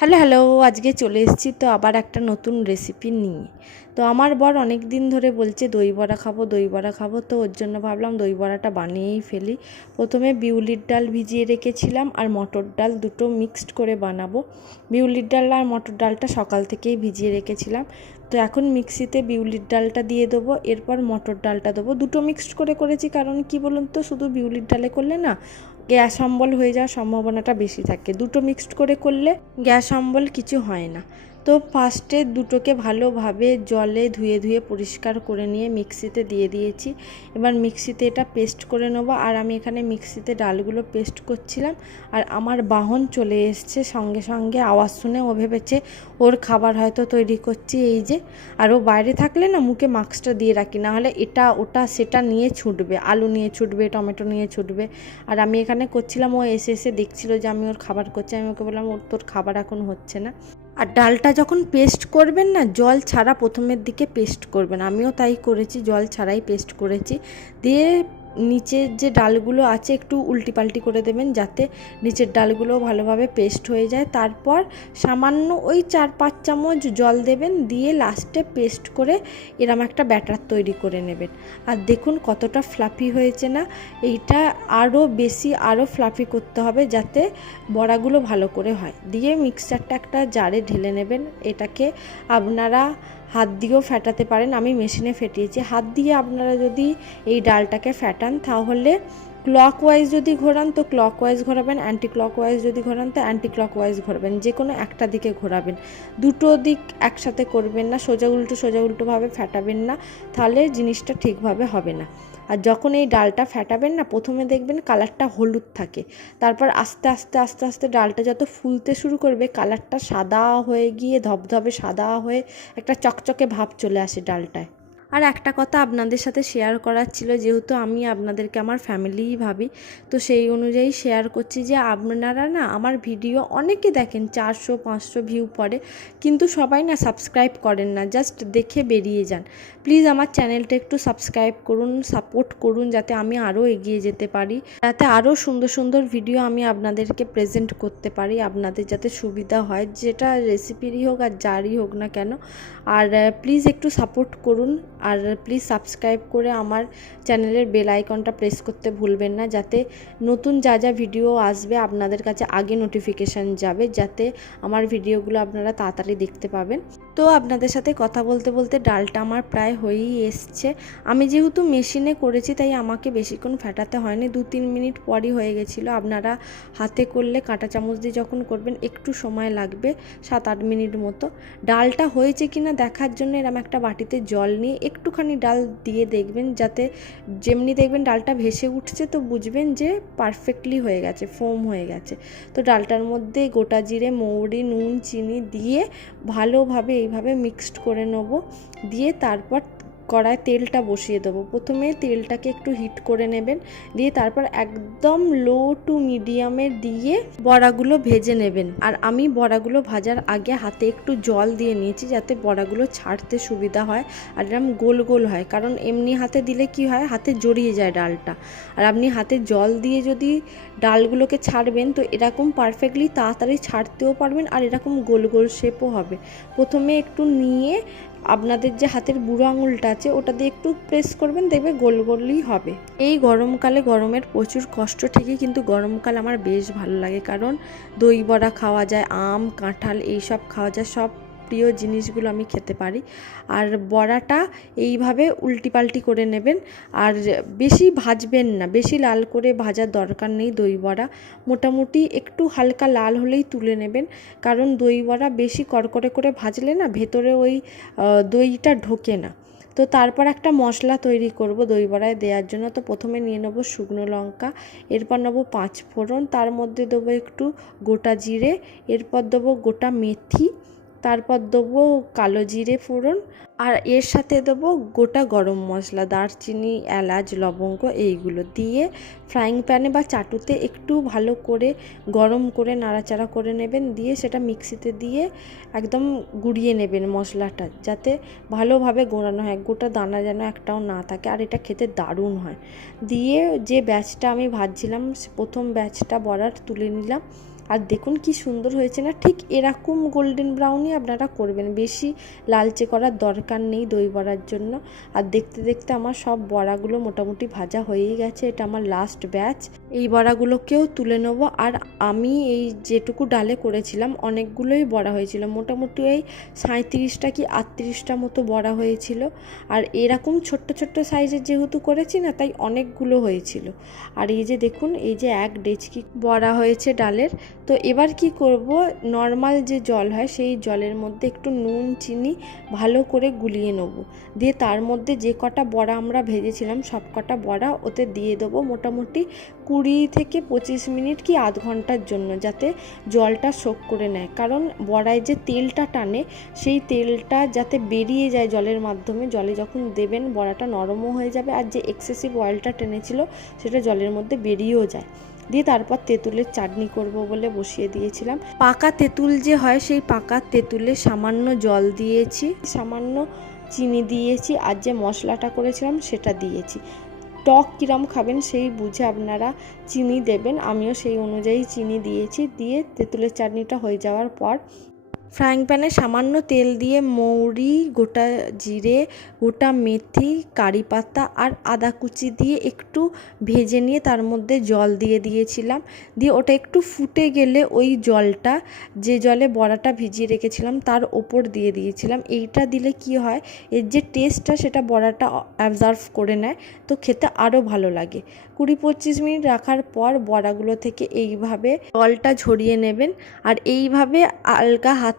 Hello hello, আজকে চলে এসেছি তো আবার একটা নতুন রেসিপি নিয়ে। তো আমার বর অনেক দিন ধরে বলছে, দই বড়া খাব, দই বড়া খাব। তো ওর জন্য ভাবলাম দই বড়াটা বানিয়েই ফেলি। প্রথমে বিউলির ডাল ভিজিয়ে রেখেছিলাম আর মটর ডাল দুটো মিক্সড করে বানাবো। বিউলির ডাল আর মটর ডালটা সকাল থেকেই ভিজিয়ে রেখেছিলাম। তো এখন মিক্সিতে বিউলির ডালটা দিয়ে দেবো, এরপর মটর ডালটা দেবো। দুটো মিক্সড করে করেছি, কারণ কি বলুন তো, শুধু বিউলির ডালে করলে না গ্যাস অম্বল হয়ে যাওয়ার সম্ভাবনাটা বেশি থাকে। দুটো মিক্সড করে করলে গ্যাস অম্বল কিছু হয় না। তো ফার্স্টে দুটোকে ভালোভাবে জলে ধুয়ে ধুয়ে পরিষ্কার করে নিয়ে মিক্সিতে দিয়ে দিয়েছি। এবার মিক্সিতে এটা পেস্ট করে নেব। আর আমি এখানে মিক্সিতে ডালগুলো পেস্ট করছিলাম। আর আমার বাহন চলে এসছে সঙ্গে সঙ্গে আওয়াজ শুনে। ও ভেবেছে ওর খাবার হয়তো তৈরি করছি এই যে। আর ও বাইরে থাকলে না মুখে মাস্কটা দিয়ে রাখি। না হলে এটা, ওটা, সেটা নিয়ে ছুটবে। আলু নিয়ে ছুটবে, টমেটো নিয়ে ছুটবে। আর আমি এখানে করছিলাম। ও এসে এসে দেখছিল যে আমি ওর খাবার করছি। আমি ওকে বললাম, ওর, তোর খাবার এখন হচ্ছে না। আর ডালটা যখন পেস্ট করবেন না, জল ছাড়া প্রথমের দিকে পেস্ট করবেন। আমিও তাই করেছি, জল ছাড়াই পেস্ট করেছি। দিয়ে নিচের যে ডালগুলো আছে একটু উল্টি পাল্টি করে দেবেন যাতে নিচের ডালগুলো ভালোভাবে পেস্ট হয়ে যায়। তারপর সামান্য ওই চার পাঁচ চামচ জল দেবেন, দিয়ে লাস্টে পেস্ট করে এরম একটা ব্যাটার তৈরি করে নেবেন। আর দেখুন কতটা ফ্লাফি হয়েছে না, এইটা আরও বেশি আরও ফ্লাফি করতে হবে যাতে বড়াগুলো ভালো করে হয়। দিয়ে মিক্সারটা একটা জারে ঢেলে নেবেন। এটাকে আপনারা হাত দিয়েও ফেটাতে পারেন। আমি মেশিনে ফেটিয়েছি। হাত দিয়ে আপনারা যদি এই ডালটাকে ফেটান, তাহলে ক্লক ওয়াইজ যদি ঘোরান, তো ক্লক ওয়াইজ ঘোরাবেন অ্যান্টি ক্লক ওয়াইজ যদি ঘোরান, তো অ্যান্টি ক্লক ওয়াইজ ঘোরাবেন। যে কোনো একটা দিকে ঘোরাবেন। দুটো দিক একসাথে করবেন না, সোজা উল্টো, সোজা উল্টোভাবে ফেটাবেন না, তাহলে জিনিসটা ঠিকভাবে হবে না। আর যখন এই ডালটা ফেটাবেন না, প্রথমে দেখবেন কালারটা হলুদ থাকে। তারপর আস্তে আস্তে আস্তে আস্তে ডালটা যত ফুলতে শুরু করবে, কালারটা সাদা হয়ে গিয়ে, ধবধবে সাদা হয়ে একটা চকচকে ভাব চলে আসে ডালটায়। আর একটা কথা আপনাদের সাথে শেয়ার করার ছিল, যেহেতু আমি আপনাদেরকে আমার ফ্যামিলিই ভাবি, তো সেই অনুযায়ী শেয়ার করছি যে আপনারা না আমার ভিডিও অনেকে দেখেন চারশো, পাঁচশো ভিউ পড়ে, কিন্তু সবাই না সাবস্ক্রাইব করেন না জাস্ট দেখে বেরিয়ে যান। প্লিজ আমার চ্যানেলটা একটু সাবস্ক্রাইব করুন সাপোর্ট করুন, যাতে আমি আরও এগিয়ে যেতে পারি, যাতে আরও সুন্দর সুন্দর ভিডিও আমি আপনাদেরকে প্রেজেন্ট করতে পারি, আপনাদের যাতে সুবিধা হয়, যেটা রেসিপিরই হোক আর যারই হোক না কেন। আর প্লিজ একটু সাপোর্ট করুন আর প্লিজ সাবস্ক্রাইব করে আমার চ্যানেলের বেল আইকনটা প্রেস করতে ভুলবেন না, যাতে নতুন যা যা ভিডিও আসবে আপনাদের কাছে আগে নোটিফিকেশান যাবে, যাতে আমার ভিডিওগুলো আপনারা তাড়াতাড়ি দেখতে পাবেন। তো আপনাদের সাথে কথা বলতে বলতে ডালটা আমার প্রায় হয়েই এসছে। আমি যেহেতু মেশিনে করেছি, তাই আমাকে বেশিক্ষণ ফেটাতে হয়নি। দু তিন মিনিট পরই হয়ে গেছিল। আপনারা হাতে করলে কাঁটা চামচ দিয়ে যখন করবেন, একটু সময় লাগবে, সাত আট মিনিট মতো। ডালটা হয়েছে কিনা দেখার জন্য এরম একটা বাটিতে জল নিয়ে একটুখানি ডাল দিয়ে দেখবেন, যাতে যেমনি দেখবেন ডালটা ভেসে উঠছে, তো বুঝবেন যে পারফেক্টলি হয়ে গেছে, ফোম হয়ে গেছে। তো ডালটার মধ্যে গোটা জিরে, মৌরি, নুন, চিনি দিয়ে ভালোভাবে এইভাবে মিক্সড করে নেব। দিয়ে তারপর কড়ায় তেলটা বসিয়ে দেবো। প্রথমে তেলটাকে একটু হিট করে নেবেন, দিয়ে তারপর একদম লো টু মিডিয়ামে দিয়ে বড়াগুলো ভেজে নেবেন। আর আমি বড়াগুলো ভাজার আগে হাতে একটু জল দিয়ে নিয়েছি যাতে বড়াগুলো ছাড়তে সুবিধা হয় আর এরকম গোল গোল হয়। কারণ এমনি হাতে দিলে কি হয়, হাতে জড়িয়ে যায় ডালটা। আর আপনি হাতে জল দিয়ে যদি ডালগুলোকে ছাড়বেন, তো এরকম পারফেক্টলি তাড়াতাড়ি ছাড়তেও পারবেন আর এরকম গোল গোল শেপও হবে। প্রথমে একটু নিয়ে আপনাদের যে হাতের বুড়ো আঙুলটা আছে, ওটা দিয়ে একটু প্রেস করবেন, দেখবে গোল গোলই হবে। এই গরমকালে গরমের প্রচুর কষ্ট ঠিকই কিন্তু গরমকাল আমার বেশ ভালো লাগে, কারণ দই বড়া খাওয়া যায়, আম, কাঁঠাল, এইসব খাওয়া যায়, সব প্রিয় জিনিসগুলো আমি খেতে পারি। আর বড়াটা এইভাবে উল্টি পাল্টি করে নেবেন। আর বেশি ভাজবেন না, বেশি লাল করে ভাজার দরকার নেই দই বড়া। মোটামুটি একটু হালকা লাল হলেই তুলে নেবেন। কারণ দই বড়া বেশি কড়কড়ে করে ভাজলে না ভেতরে ওই দইটা ঢোকে না। তো তারপর একটা মশলা তৈরি করব দই বড়ায় দেওয়ার জন্য। তো প্রথমে নিয়ে নেব শুকনো লঙ্কা, এরপর নেব পাঁচ ফোড়ন তার মধ্যে দেবো একটু গোটা জিরে, এরপর দেবো গোটা মেথি তারপর দেবো কালো জিরে ফোড়ন আর এর সাথে দেবো গোটা গরম মশলা, দারচিনি, এলাচ, লবঙ্গ এইগুলো দিয়ে ফ্রাইং প্যানে বা চাটুতে একটু ভালো করে গরম করে নাড়াচাড়া করে নেবেন, দিয়ে সেটা মিক্সিতে দিয়ে একদম গুঁড়িয়ে নেবেন মশলাটা যাতে ভালোভাবে গোড়ানো হয়, গোটা দানা যেন একটাও না থাকে আর এটা খেতে দারুণ হয়। দিয়ে যে ব্যাচটা আমি ভাজছিলাম প্রথম ব্যাচটা বড়ার তুলে নিলাম। আর দেখুন কি সুন্দর হয়েছে না? ঠিক এরকম গোল্ডেন ব্রাউনই আপনারা করবেন। বেশি লালচে করার দরকার নেই দই বড়ার জন্য। আর দেখতে দেখতে আমার সব বড়াগুলো মোটামুটি ভাজা হয়েই গেছে। এটা আমার লাস্ট ব্যাচ এই বড়াগুলোকেও তুলে নেব। আর আমি এই যেটুকু ডালে করেছিলাম, অনেকগুলোই বড়া হয়েছিল। মোটামুটি এই সাঁত্রিশটা কি আটত্রিশটা মতো বড়া হয়েছিল। আর এরকম ছোট্ট ছোট্ট সাইজের যেহেতু করেছি না, তাই অনেকগুলো হয়েছিল। আর এই যে দেখুন, এই যে এক ডেচকি বড়া হয়েছে ডালের। তো এবার কি করব? নর্মাল যে জল হয়, সেই জলের মধ্যে একটু নুন, চিনি ভালো করে গুলিয়ে নেব। দিয়ে তার মধ্যে যে কটা বড়া আমরা ভেজেছিলাম, সব কটা বড়া ওতে দিয়ে দেবো মোটামুটি কুড়ি থেকে পঁচিশ মিনিট কি আধ ঘণ্টার জন্য, যাতে জলটা শোক করে নেয়। কারণ বড়ায় যে তেলটা টানে, সেই তেলটা যাতে বেরিয়ে যায় জলের মাধ্যমে, জলে যখন দেবেন বড়াটা নরমও হয়ে যাবে আর যে এক্সেসিভ অয়েলটা টেনেছিল, সেটা জলের মধ্যে বেরিয়েও যায়। দিয়ে তারপর তেঁতুলের চাটনি করব বলে বসিয়ে দিয়েছিলাম। পাকা তেঁতুল যে হয় সেই পাকা তেঁতুলে সামান্য জল দিয়েছি। সামান্য চিনি দিয়েছি আর যে মশলাটা করেছিলাম সেটা দিয়েছি। টক কিরম খাবেন সেই বুঝে আপনারা চিনি দেবেন। আমিও সেই অনুযায়ী চিনি দিয়েছি। দিয়ে তেঁতুলের চাটনিটা হয়ে যাওয়ার পর ফ্রাইং প্যানে সামান্য তেল দিয়ে মৌরি, গোটা জিরে, গোটা মেথি, কারি পাতা আর আদা কুচি দিয়ে একটু ভেজে নিয়ে তার মধ্যে জল দিয়ে দিয়েছিলাম। দিয়ে ওটা একটু ফুটে গেলে ওই জলটা, যে জলে বড়াটা ভিজিয়ে রেখেছিলাম তার ওপর দিয়ে দিয়েছিলাম। এইটা দিলে কি হয়, এর যে টেস্টটা সেটা বড়াটা অ্যাবজার্ভ করে নেয়, তো খেতে আরও ভালো লাগে। কুড়ি পঁচিশ মিনিট রাখার পর বড়াগুলো থেকে এইভাবে জলটা ঝরিয়ে নেবেন। আর এইভাবে আলগা হাতে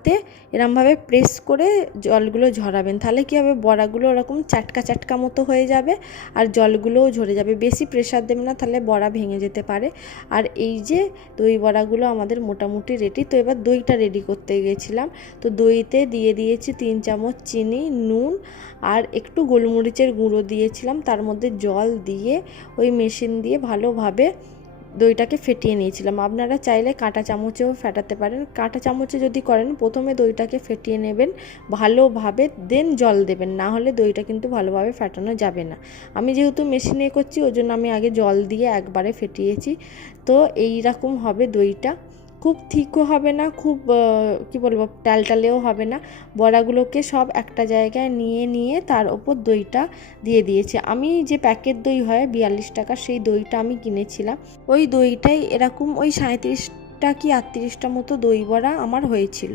এরমভাবে প্রেস করে জলগুলো ঝরাবেন। তাহলে কী হবে? বড়াগুলো ওরকম চাটকা চাটকা মতো হয়ে যাবে আর জলগুলোও ঝরে যাবে। বেশি প্রেশার দেবেন না, তাহলে বড়া ভেঙে যেতে পারে। আর এই যে দই বড়াগুলো আমাদের মোটামুটি রেডি তো এবার দইটা রেডি করতে গেছিলাম। তো দইতে দিয়ে দিয়েছি তিন চামচ চিনি, নুন আর একটু গোলমরিচের গুঁড়ো দিয়েছিলাম। তার মধ্যে জল দিয়ে ওই মেশিন দিয়ে ভালোভাবে দইটাকে ফেটিয়ে নিয়েছিলাম। আপনারা চাইলে কাঁটা চামচেও ফেটাতে পারেন। কাঁটা চামচে যদি করেন, প্রথমে দইটাকে ফেটিয়ে নেবেন ভালোভাবে দেন জল দেবেন। না হলে দইটা কিন্তু ভালোভাবে ফেটানো যাবে না। আমি যেহেতু মেশিনে করছি, ওই জন্য আমি আগে জল দিয়ে একবারে ফেটিয়েছি। তো এই রকম হবে দইটা। খুব থিকও হবে না, খুব কি বলব, টালটালেও হবে না। বড়াগুলোকে সব একটা জায়গায় নিয়ে নিয়ে তার ওপর দইটা দিয়ে দিয়েছে। আমি যে প্যাকেট দই হয়, বিয়াল্লিশ টাকা সেই দইটা আমি কিনেছিলাম। ওই দইটাই এরকম ওই সাঁত্রিশটা কি আটত্রিশটা মতো দই বড়া আমার হয়েছিল।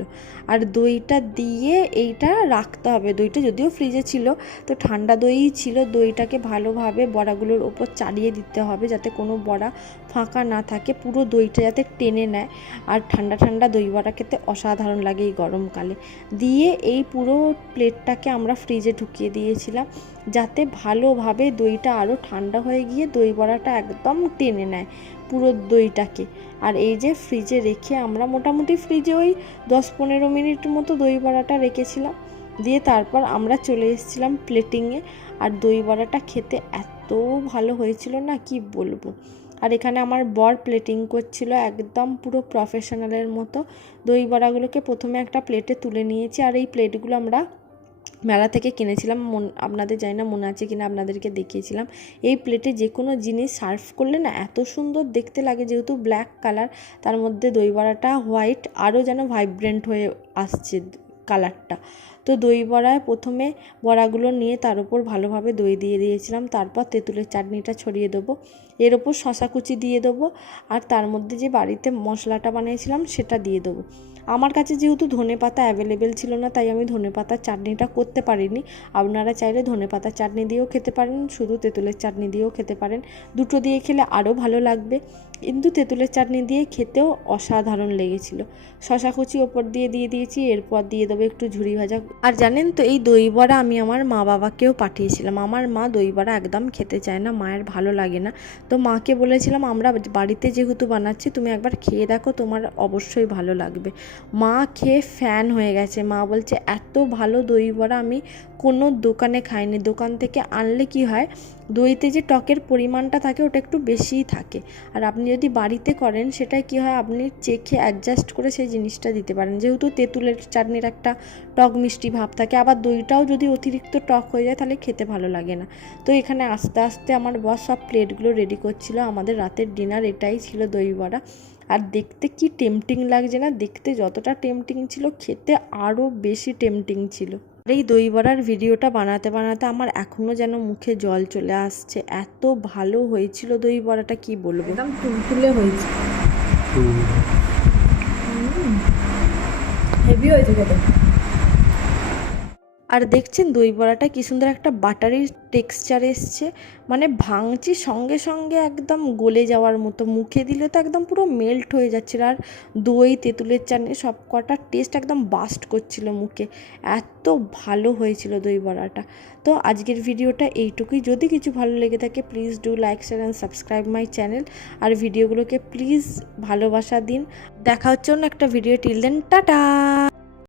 আর দইটা দিয়ে এইটা রাখতে হবে। দইটা যদিও ফ্রিজে ছিল, তো ঠান্ডা দইই ছিল। দইটাকে ভালোভাবে বড়াগুলোর ওপর চালিয়ে দিতে হবে যাতে কোনো বড়া ফাঁকা না থাকে। পুরো দইটা যাতে টেনে নেয়। আর ঠান্ডা ঠান্ডা দই বড়া খেতে অসাধারণ লাগে এই গরমকালে। দিয়ে এই পুরো প্লেটটাকে আমরা ফ্রিজে ঢুকিয়ে দিয়েছিলাম, যাতে ভালোভাবে দইটা আরও ঠান্ডা হয়ে গিয়ে দই বড়াটা একদম টেনে নেয়। পুরো দইটাকে। আর এই যে ফ্রিজে রেখে আমরা মোটামুটি ফ্রিজে ওই দশ পনেরো মিনিট মতো দই বড়াটা রেখেছিলাম। দিয়ে তারপর আমরা চলে এসেছিলাম প্লেটিংয়ে আর দই বড়াটা খেতে এত ভালো হয়েছিল না, কি বলব? আর এখানে আমার বর প্লেটিং করছিল একদম পুরো প্রফেশনালের মতো। দই বড়াগুলোকে প্রথমে একটা প্লেটে তুলে নিয়েছি। আর এই প্লেটগুলো আমরা মেলা থেকে কিনেছিলাম, মন আপনাদের জানি না মনে আছে কিনা, আপনাদেরকে দেখিয়েছিলাম। এই প্লেটে যে কোনো জিনিস সার্ভ করলে না এত সুন্দর দেখতে লাগে, যেহেতু ব্ল্যাক কালার তার মধ্যে দই বড়াটা হোয়াইট আরও যেন ভাইব্রেন্ট হয়ে আসছে কালারটা তো দই বড়ায় প্রথমে বড়াগুলো নিয়ে তার উপর ভালোভাবে দই দিয়ে দিয়েছিলাম, তারপর তেঁতুলের চাটনিটা ছড়িয়ে দেবো। এর ওপর শশা কুচি দিয়ে দেবো, আর তার মধ্যে যে বাড়িতে মশলাটা বানিয়েছিলাম সেটা দিয়ে দেবো। আমার কাছে যেহেতু ধনে পাতা অ্যাভেলেবেল ছিল না, তাই আমি ধনে পাতার চাটনিটা করতে পারিনি। আপনারা চাইলে ধনে পাতার চাটনি দিয়েও খেতে পারেন, শুধু তেঁতুলের চাটনি দিয়েও খেতে পারেন। দুটো দিয়ে খেলে আরও ভালো লাগবে। কিন্তু তেঁতুলের চাটনি দিয়ে খেতেও অসাধারণ লেগেছিল। শশা কুচি ওপর দিয়ে দিয়ে দিয়েছি, এরপর দিয়ে দেবো একটু ঝুড়ি ভাজা। আর জানেন তো, এই দই বড়া আমি আমার মা বাবাকেও পাঠিয়েছিলাম। আমার মা দই বড়া একদম খেতে চায় না, মায়ের ভালো লাগে না। তো মাকে বলেছিলাম, আমরা বাড়িতে যেহেতু বানাচ্ছি, তুমি একবার খেয়ে দেখো, তোমার অবশ্যই ভালো লাগবে। মা খেয়ে ফ্যান হয়ে গেছে। মা বলছে, এত ভালো দই বড়া আমি কোনো দোকানে খাইনি। দোকান থেকে আনলে কি হয়? দইতে যে টকের পরিমাণটা থাকে, ওটা একটু বেশিই থাকে। আর আপনি যদি বাড়িতে করেন সেটাই কি হয়? আপনি চেখে অ্যাডজাস্ট করে সেই জিনিসটা দিতে পারেন। যেহেতু তেঁতুলের চাটনির একটা টক মিষ্টি ভাব থাকে, আবার দইটাও যদি অতিরিক্ত টক হয়ে যায়, তাহলে খেতে ভালো লাগে না। তো এখানে আস্তে আস্তে আমার বস সব প্লেটগুলো রেডি করছিল। আমাদের রাতের ডিনার এটাই ছিল দই বড়া। আর দেখতে কি টেম্পটিং লাগছে না? দেখতে যতটা টেম্পটিং ছিল খেতে আরও বেশি টেম্পটিং ছিল। আর এই দই বড়ার ভিডিওটা বানাতে বানাতে আমার এখনও যেন মুখে জল চলে আসছে। এত ভালো হয়েছিল দই বড়াটা কি বলব? একদম তুলতুলে হয়েছে। হেভি হয়েছে খেতে। আর দেখছেন দই বড়াটা কি সুন্দর একটা বাটারি টেক্সচার এসছে মানে ভাঙছি সঙ্গে সঙ্গে একদম গলে যাওয়ার মতো, মুখে দিলে তো একদম পুরো মেল্ট হয়ে যাচ্ছিল আর দই, তেঁতুলের চাটনি সব কটার টেস্ট একদম বাস্ট করছিল মুখে, এত ভালো হয়েছিল দই বড়াটা। তো আজকের ভিডিওটা এইটুকুই, যদি কিছু ভালো লেগে থাকে please do like share and subscribe my channel আর ভিডিওগুলোকে প্লিজ ভালোবাসা দিন। দেখা হচ্ছে অন্য একটা ভিডিও টিল দেন টাটা!